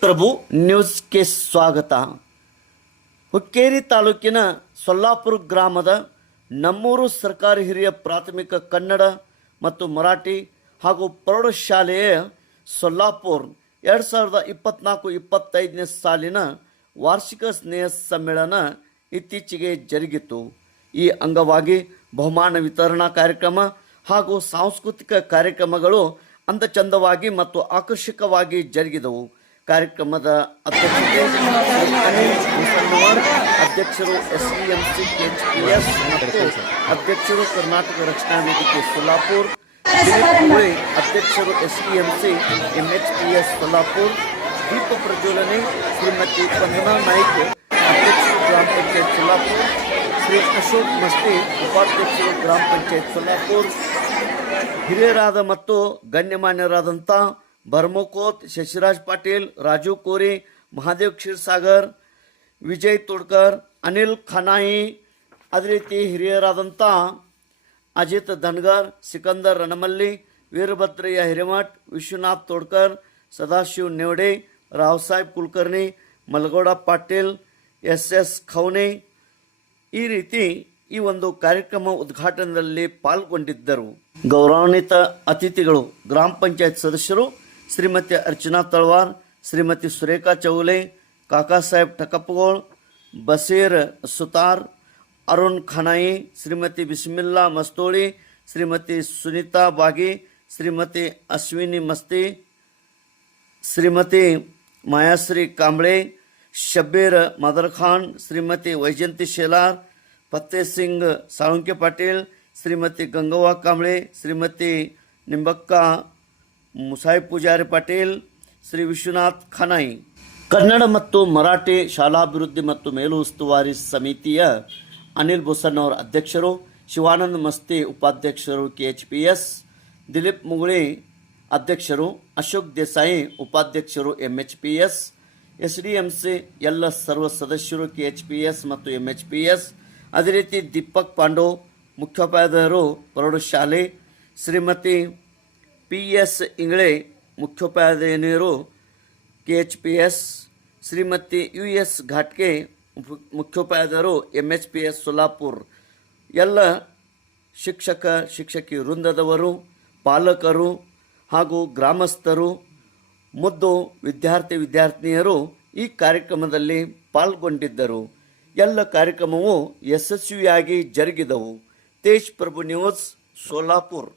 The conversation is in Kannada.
ಪ್ರಭು ನ್ಯೂಸ್ಗೆ ಸ್ವಾಗತ. ಹುಕ್ಕೇರಿ ತಾಲೂಕಿನ ಸೊಲ್ಲಾಪುರ ಗ್ರಾಮದ ನಮ್ಮೂರು ಸರ್ಕಾರಿ ಹಿರಿಯ ಪ್ರಾಥಮಿಕ ಕನ್ನಡ ಮತ್ತು ಮರಾಠಿ ಹಾಗೂ ಪ್ರೌಢಶಾಲೆಯ ಸೊಲ್ಲಾಪುರ್ ಎರಡು ಸಾವಿರದ ಇಪ್ಪತ್ನಾಲ್ಕು ಇಪ್ಪತ್ತೈದನೇ ಸಾಲಿನ ವಾರ್ಷಿಕ ಸ್ನೇಹ ಸಮ್ಮೇಳನ ಇತ್ತೀಚೆಗೆ ಜರುಗಿತು. ಈ ಅಂಗವಾಗಿ ಬಹುಮಾನ ವಿತರಣಾ ಕಾರ್ಯಕ್ರಮ ಹಾಗೂ ಸಾಂಸ್ಕೃತಿಕ ಕಾರ್ಯಕ್ರಮಗಳು ಅಂದಚಂದವಾಗಿ ಮತ್ತು ಆಕರ್ಷಕವಾಗಿ ಜರುಗಿದವು. ಕಾರ್ಯಕ್ರಮದ ಅಧ್ಯಕ್ಷತೆ ಶ್ರೀ ಅನಿಲ್ ಮುಸನ್ನವರ್, ಅಧ್ಯಕ್ಷರು S D M C H P S ಮತ್ತು ಅಧ್ಯಕ್ಷರು ಕರ್ನಾಟಕ ರಕ್ಷಣಾ ವೇದಿಕೆ ಸೊಲ್ಲಾಪುರ್ ದಿಲೀಪ್ ಮುಳೆ, ಅಧ್ಯಕ್ಷರು S D M C M H P S Solapur ದೀಪ ಪ್ರಜ್ವಲನೆ ಶ್ರೀಮತಿ ವಂದನಾ ನಾಯ್ಕ್ ಅಧ್ಯಕ್ಷರು ಗ್ರಾಮ ಪಂಚಾಯತ್ ಸೊಲ್ಲಾಪುರ್ ಶ್ರೀ ಅಶೋಕ್ ಮಸ್ತಿ ಉಪಾಧ್ಯಕ್ಷರು ಗ್ರಾಮ ಪಂಚಾಯತ್ ಸೊಲ್ಲಾಪುರ್ ಹಿರಿಯರಾದ ಮತ್ತು ಗಣ್ಯಮಾನ್ಯರಾದಂಥ ಬರ್ಮಕೋತ್, ಶಶಿರಾಜ್ ಪಾಟೀಲ್, ರಾಜು ಕೋರಿ, ಮಹಾದೇವ್ ಕ್ಷೀರಸಾಗರ್, ವಿಜಯ್ ತೋಡ್ಕರ್, ಅನಿಲ್ ಖನಾಯಿ ಅದೇ ರೀತಿ ಹಿರಿಯರಾದಂಥ ಅಜಿತ್ ಧನ್ಗರ್, ಸಿಕಂದರ್ ರಣಮಲ್ಲಿ, ವೀರಭದ್ರಯ್ಯ ಹಿರೇಮಠ್, ವಿಶ್ವನಾಥ್ ತೋಡ್ಕರ್, ಸದಾಶಿವ್ ನೆವಡೆ ರಾವ್ಸಾಹೇಬ್ ಕುಲಕರ್ಣಿ, ಮಲಗೌಡ ಪಾಟೀಲ್ ಎಸ್ ಎಸ್ ಖೌನೆ ಈ ರೀತಿ ಈ ಒಂದು ಕಾರ್ಯಕ್ರಮ ಉದ್ಘಾಟನೆಯಲ್ಲಿ ಪಾಲ್ಗೊಂಡಿದ್ದರು. ಗೌರವಾನ್ವಿತ ಅತಿಥಿಗಳು, ಗ್ರಾಮ ಪಂಚಾಯತ್ ಸದಸ್ಯರು श्रीमती अर्चना तलवार, श्रीमती सुरेखा चौले, काका साहेब ठकपगोल बसेर सुतार, अरुण खनाई श्रीमती बिस्मिल्ला मस्तोड़ी श्रीमती सुनीता बागी, श्रीमती अश्विनी मस्ती, श्रीमती मायाश्री कंबड़े शब्बीर मदर खान, श्रीमती वैजयंती शेलार फते सिंह सालुंके पाटिल, श्रीमती गंगवा कंबड़े श्रीमती निंबक्का ಮುಸಾಯಿ ಪೂಜಾರಿ ಪಾಟೀಲ್, ಶ್ರೀ ವಿಶ್ವನಾಥ್ ಖನಾಯಿ ಕನ್ನಡ ಮತ್ತು ಮರಾಠಿ ಶಾಲಾಭಿವೃದ್ಧಿ ಮತ್ತು ಮೇಲು ಉಸ್ತುವಾರಿ ಸಮಿತಿಯ ಅನಿಲ್ ಬುಸನ್ ಅವರ ಅಧ್ಯಕ್ಷರು, ಶಿವಾನಂದ ಮಸ್ತಿ ಉಪಾಧ್ಯಕ್ಷರು K H P S Dilip Muguli ಅಧ್ಯಕ್ಷರು, ಅಶೋಕ್ ದೇಸಾಯಿ ಉಪಾಧ್ಯಕ್ಷರು M H P S S D M C ಎಲ್ಲ ಸರ್ವ ಸದಸ್ಯರು ಕೆ ಎಚ್ ಪಿ ಎಸ್ ಮತ್ತು ಎಂ ಎಚ್ ಪಿ ಎಸ್ ಅದೇ ರೀತಿ ದೀಪಕ್ ಪಾಂಡು ಮುಖ್ಯೋಪಾಧ್ಯಾಯರು ಪ್ರೌಢಶಾಲೆ, Shrimati P S Ingle ಮುಖ್ಯೋಪಾಧ್ಯಾಯನಿಯರು K H P S Shrimati U S ಘಾಟ್ಗೆ ಮುಖ್ಯೋಪಾಧ್ಯಾಯರು M H P S Solapur. ಎಲ್ಲ ಶಿಕ್ಷಕ, ಶಿಕ್ಷಕಿ ವೃಂದದವರು, ಪಾಲಕರು ಹಾಗೂ ಗ್ರಾಮಸ್ಥರು, ಮುದ್ದು ವಿದ್ಯಾರ್ಥಿ ವಿದ್ಯಾರ್ಥಿನಿಯರು ಈ ಕಾರ್ಯಕ್ರಮದಲ್ಲಿ ಪಾಲ್ಗೊಂಡಿದ್ದರು. ಎಲ್ಲ ಕಾರ್ಯಕ್ರಮವು ಯಶಸ್ವಿಯಾಗಿ ಜರುಗಿದವು. ತೇಜ್ ಪ್ರಭು ನ್ಯೂಸ್ ಸೋಲಾಪುರ್